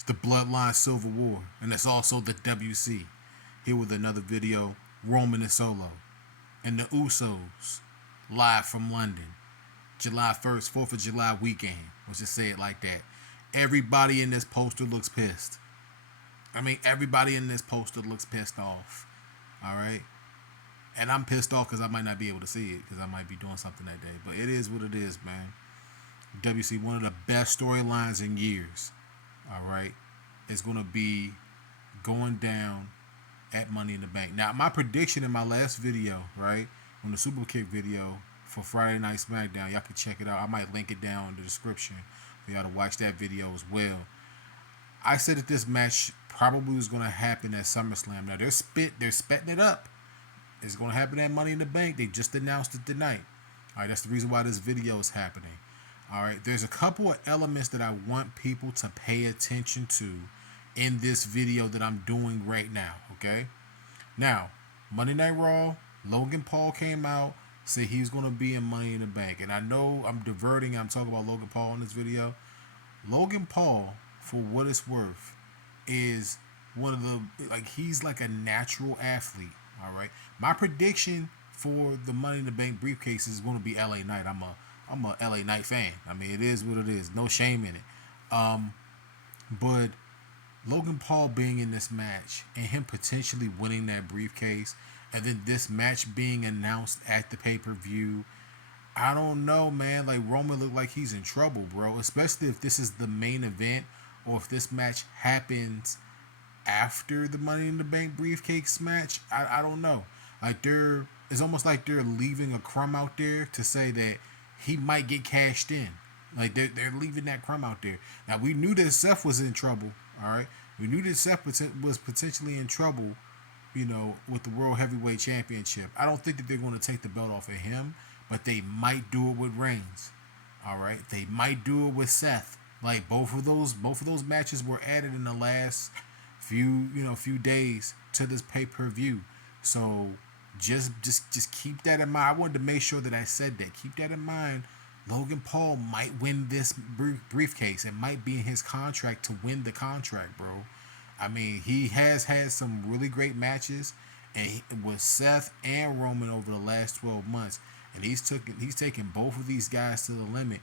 It's the Bloodline Civil War, and it's also the WC. Here with another video, Roman and Solo, and the Usos, live from London, July 1st, 4th of July weekend. Let's just say it like that. Everybody in this poster looks pissed. Everybody in this poster looks pissed off. All right? And I'm pissed off because I might not be able to see it because I might be doing something that day. But it is what it is, man. WC, one of the best storylines in years. All right? It's going to be going down at Money in the Bank. Now, my prediction in my last video, right, on the Super Kick video for Friday Night SmackDown, y'all can check it out. I might link it down in the description for y'all to watch that video as well. I said that this match probably was going to happen at SummerSlam. Now, they're spitting it up. It's going to happen at Money in the Bank. They just announced it tonight. All right, that's the reason why this video is happening. All right, there's a couple of elements that I want people to pay attention to in this video that I'm doing right now, okay? Now, Monday Night Raw, Logan Paul came out, said he's going to be in Money in the Bank. And I know I'm diverting. I'm talking about Logan Paul in this video. Logan Paul, for what it's worth, is one of the, he's like a natural athlete, all right? My prediction for the Money in the Bank briefcase is going to be LA Knight. I'm a LA Knight fan. It is what it is. No shame in it. But Logan Paul being in this match and him potentially winning that briefcase, and then this match being announced at the pay-per-view, I don't know, man. Like, Roman looked like he's in trouble, bro. Especially if this is the main event or if this match happens after the Money in the Bank briefcase match. I don't know. It's almost like they're leaving a crumb out there to say that he might get cashed in. Like, they're leaving that crumb out there. Now, we knew that Seth was in trouble, all right? We knew that Seth was potentially in trouble, with the World Heavyweight Championship. I don't think that they're going to take the belt off of him, but they might do it with Reigns, all right? They might do it with Seth. Like, both of those matches were added in the last few days to this pay-per-view. So just keep that in mind. I wanted to make sure that I said that. Keep that in mind. Logan Paul might win this briefcase. It might be in his contract to win the contract, bro. He has had some really great matches with Seth and Roman over the last 12 months, and he's taken both of these guys to the limit.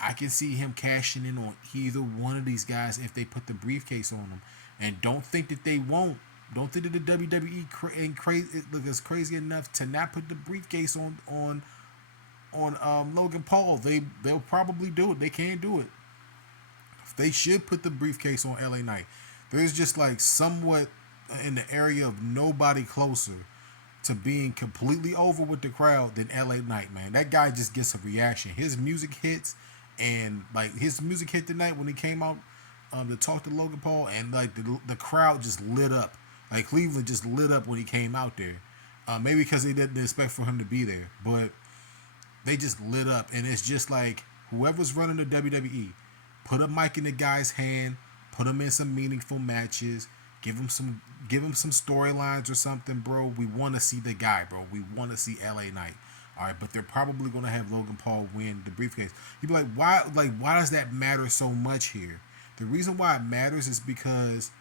I can see him cashing in on either one of these guys if they put the briefcase on them. And don't think that they won't. Don't think that the WWE is crazy enough to not put the briefcase on Logan Paul. They'll probably do it. They can do it. They should put the briefcase on LA Knight. There's just like somewhat in the area of nobody closer to being completely over with the crowd than LA Knight, man. That guy just gets a reaction. His music hits, and like his music hit tonight when he came out to talk to Logan Paul, and like the crowd just lit up. Like Cleveland just lit up when he came out there. Maybe because they didn't expect for him to be there, but they just lit up. And it's just like whoever's running the WWE, put a mic in the guy's hand, put him in some meaningful matches, give him some storylines or something, bro. We want to see the guy, bro. We want to see LA Knight. All right, but they're probably going to have Logan Paul win the briefcase. You'd be like, why does that matter so much here? The reason why it matters is because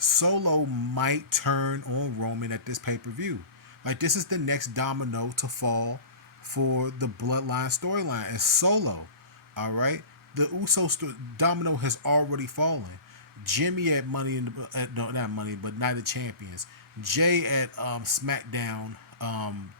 Solo might turn on Roman at this pay-per-view. Like, this is the next domino to fall for the Bloodline storyline. It's Solo, all right? The Uso domino has already fallen. Jimmy at not Money, but Night of Champions. Jey at SmackDown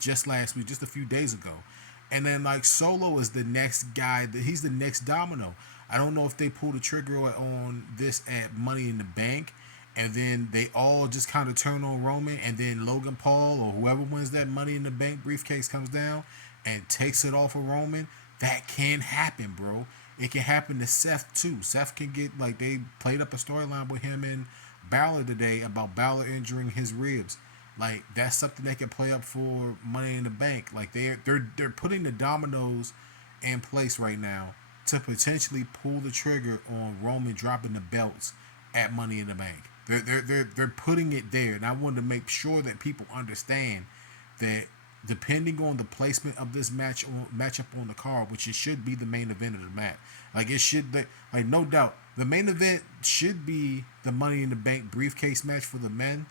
just last week, just a few days ago. And then like Solo is the next guy. He's the next domino. I don't know if they pull the trigger on this at Money in the Bank, and then they all just kind of turn on Roman, and then Logan Paul or whoever wins that Money in the Bank briefcase comes down and takes it off of Roman. That can happen, bro. It can happen to Seth too. Seth can get, like, they played up a storyline with him and Balor today about Balor injuring his ribs. Like, that's something they can play up for Money in the Bank. Like, they're putting the dominoes in place right now to potentially pull the trigger on Roman dropping the belts at Money in the Bank. They're putting it there, and I wanted to make sure that people understand that depending on the placement of this matchup on the card, which it should be the main event of the match, like it should, like no doubt, The main event should be the Money in the Bank briefcase match for the men,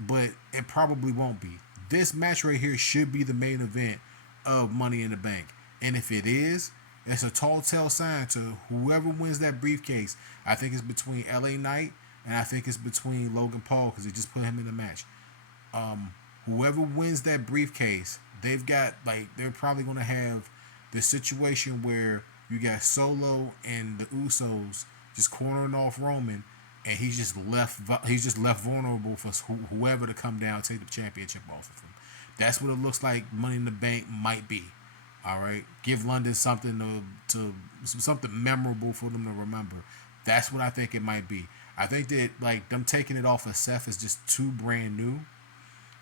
but it probably won't be. This match right here should be the main event of Money in the Bank. And if it is, it's a tall tale sign to whoever wins that briefcase. I think it's between LA Knight and I think it's between Logan Paul because they just put him in the match. Whoever wins that briefcase, they've got, like, they're probably going to have the situation where you got Solo and the Usos just cornering off Roman, and he's just left vulnerable for whoever to come down and take the championship off of him. That's what it looks like Money in the Bank might be. All right, give London something to something memorable for them to remember. That's what I think it might be. I think that, like, them taking it off of Seth is just too brand new,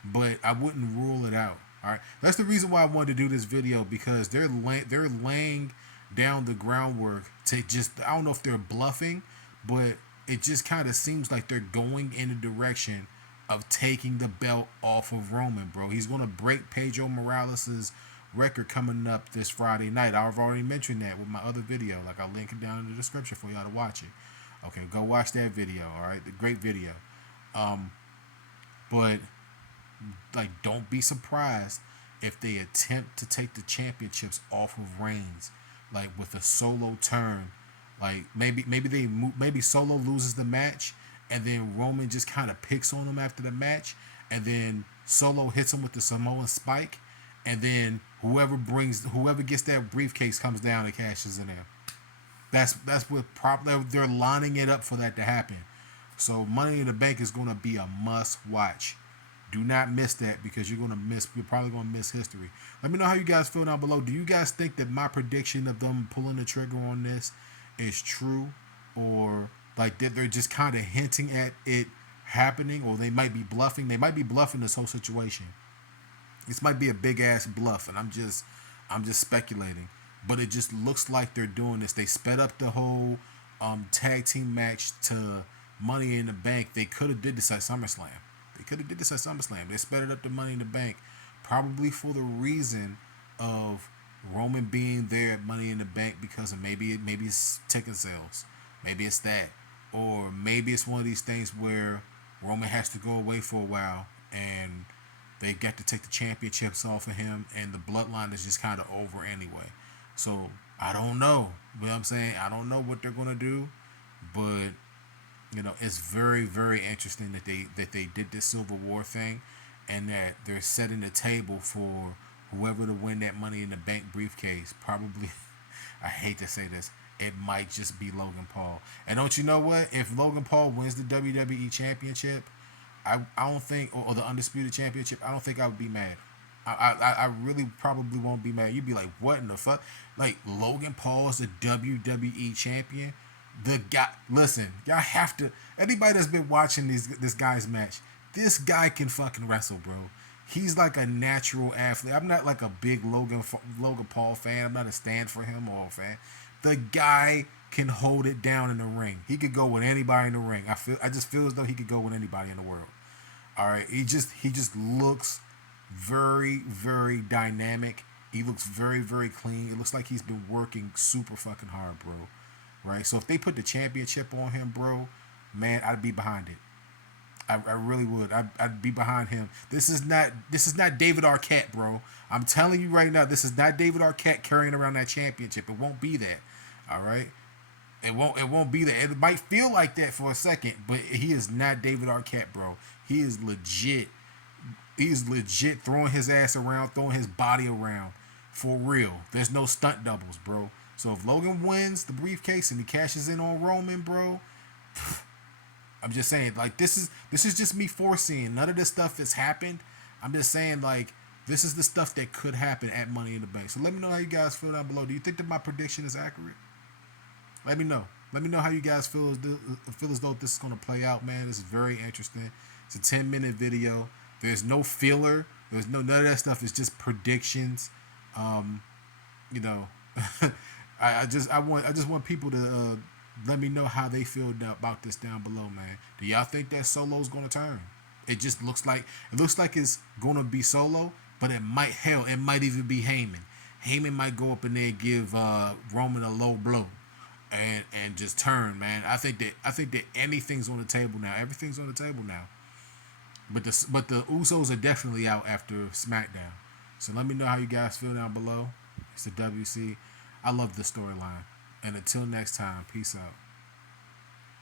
but I wouldn't rule it out. All right, that's the reason why I wanted to do this video, because they're laying down the groundwork to just, I don't know if they're bluffing, but it just kind of seems like they're going in the direction of taking the belt off of Roman, bro. He's going to break Pedro Morales' record coming up this Friday night. I've already mentioned that with my other video. Like, I'll link it down in the description for y'all to watch it. Okay, go watch that video, all right? The great video. But, like, don't be surprised if they attempt to take the championships off of Reigns, like, with a Solo turn. Like, maybe Solo loses the match, and then Roman just kind of picks on him after the match, and then Solo hits him with the Samoan spike, and then whoever gets that briefcase comes down and cashes in there. That's what they're lining it up for that to happen. So Money in the Bank is going to be a must watch. Do not miss that, because you're probably going to miss history. Let me know how you guys feel down below. Do you guys think that my prediction of them pulling the trigger on this is true, or like that they're just kind of hinting at it happening, or they might be bluffing? They might be bluffing this whole situation. This might be a big ass bluff, and I'm just speculating. But it just looks like they're doing this. They sped up the whole tag team match to Money in the Bank. They could have did this at SummerSlam. They sped it up to Money in the Bank, probably for the reason of Roman being there at Money in the Bank because of maybe it's ticket sales, maybe it's that, or maybe it's one of these things where Roman has to go away for a while and they got to take the championships off of him, and the bloodline is just kind of over anyway. So I don't know. You know what I'm saying? I don't know what they're gonna do, but you know, it's very, very interesting that they did this Civil War thing, and that they're setting the table for whoever to win that Money in the Bank briefcase. Probably, I hate to say this, it might just be Logan Paul. And don't you know what? If Logan Paul wins the WWE Championship, I don't think, or the Undisputed Championship, I don't think I would be mad. I really probably won't be mad. You'd be like, what in the fuck? Like, Logan Paul is the WWE Champion? The guy, listen, y'all have to, anybody that's been watching this guy's match, this guy can fucking wrestle, bro. He's like a natural athlete. I'm not like a big Logan Paul fan. I'm not a stand for him or a fan. The guy can hold it down in the ring. He could go with anybody in the ring. I just feel as though he could go with anybody in the world. All right, he just looks very, very dynamic. He looks very, very clean. It looks like he's been working super fucking hard, bro. Right? So if they put the championship on him, bro, man, I'd be behind it. I really would. I'd be behind him. This is not David Arquette, bro. I'm telling you right now, this is not David Arquette carrying around that championship. It won't be that. All right? It won't be that. It might feel like that for a second, but he is not David Arquette, bro. He is legit. He's legit throwing his ass around, throwing his body around. For real. There's no stunt doubles, bro. So if Logan wins the briefcase and he cashes in on Roman, bro, I'm just saying, like, this is just me foreseeing. None of this stuff has happened. I'm just saying, like, this is the stuff that could happen at Money in the Bank. So let me know how you guys feel down below. Do you think that my prediction is accurate? Let me know. Let me know how you guys feel as though this is going to play out, man. This is very interesting. It's a 10-minute video. There's no filler. There's none of that stuff. It's just predictions. You know, I just want people to let me know how they feel about this down below, man. Do y'all think that Solo's gonna turn? It just looks like it's gonna be Solo, but it might even be Heyman. Heyman might go up in there and give Roman a low blow, and just turn, man. I think that anything's on the table now. Everything's on the table now. But the Usos are definitely out after SmackDown. So let me know how you guys feel down below. It's the WC. I love the storyline. And until next time, peace out.